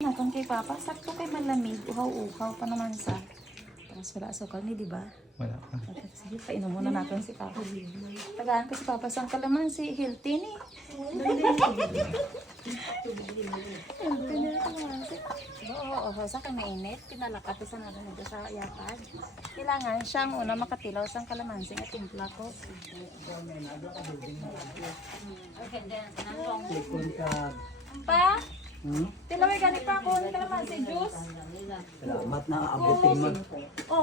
Natong kay Papa, sakto kay malamig, uhaw-uhaw pa naman sa. Tapos wala asukal ni, di ba? Wala pa. Sige, painom muna natin si Papa. Tagaan ko si Papa sang kalamansi, healthy ni. Healthy na kalamansi. Oo, sa kang mainit, pinalakat sa natin nito sa yapad. Kailangan siyang una makatilaw sang kalamansi at timpla ko. Pa? Tilaway ganit pa ako ng kalamansi juice. Salamat na abutin mo.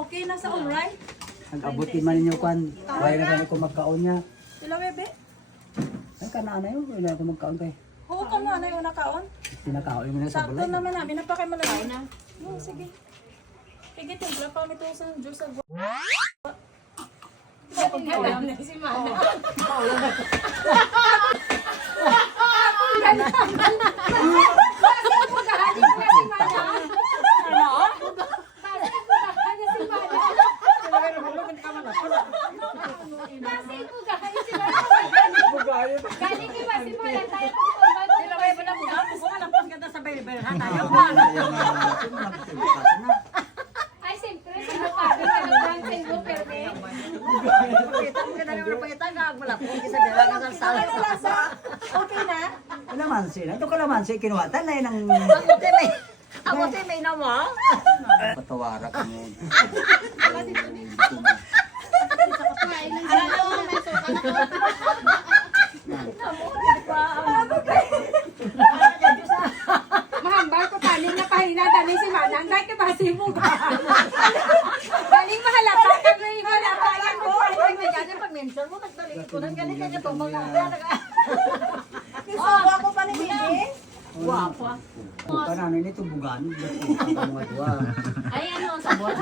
Okay, nasa alright. Nag-abutin man ninyo kan. Kaya na gani ko magkaon niya. Tilaway be? Ay kana na yun. Kaya na ito magkaon kay. Oo, kamo na yung nakaon. Sinakaon mo na sa Sakto balay. naman namin, napakay malaki na. Oo, sige. Sige, timpla pa may ito sa juice sa Alam na si Mana. Ay, siyempre, sinasabi ka ng Facebook, Perme. Okay na? Kalamansi na. Ito kalamansi. Kinuwatan na yun ang... Ako si May na mo. Patawara ka mo. Mahambal ko taning na pahina taning si Mana. Ang dahil ka ba si Muga? Galing mahalata ka na yung mahalata yan mo. Pag-mention mo, nagdali ko nang galing kanya itong mga Kisuwa ko pa ni Bibi? Guwapo. Bukan ano nito bugan. Bukan mga dua. Ay, ano, sabon?